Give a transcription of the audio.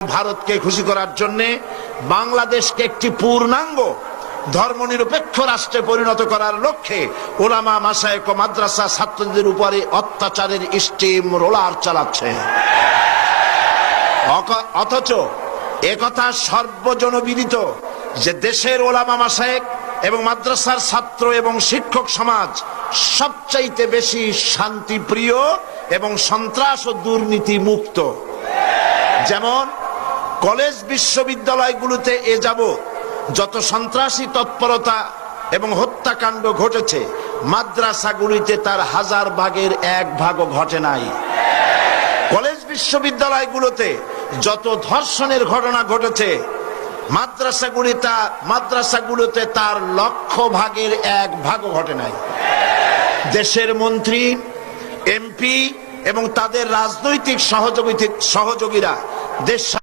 ভারতকে খুশি করার জন্য বাংলাদেশকে একটি পূর্ণাঙ্গ ধর্মনিরপেক্ষ রাষ্ট্রে পরিণত করার লক্ষ্যে ওলামা মাশায়েখ ও মাদ্রাসা ছাত্রদের উপরে অত্যাচারের স্টিম রোলার চালাচ্ছে। অথচ একথা সর্বজনবিদিত যে দেশের ওলামা মাশায়েখ এবং মাদ্রাসার ছাত্র এবং শিক্ষক সমাজ সবচাইতে বেশি শান্তিপ্রিয় এবং সন্ত্রাস ও দুর্নীতি মুক্ত। যেমন কলেজ বিশ্ববিদ্যালয়গুলোতে এ যাবৎ যত সন্ত্রাসী তৎপরতা এবং হত্যাকাণ্ড ঘটেছে, মাদ্রাসাগুলিতে তার 1000 ভাগের 1 ভাগও ঘটে নাই। কলেজ বিশ্ববিদ্যালয়গুলোতে যত ধর্ষণের ঘটনা ঘটেছে, মাদ্রাসাগুলোতে তার 1,00,000 ভাগের 1 ভাগও ঘটে নাই। দেশের মন্ত্রী, এমপি এবং তাদের রাজনৈতিক সহযোগীরা দেশ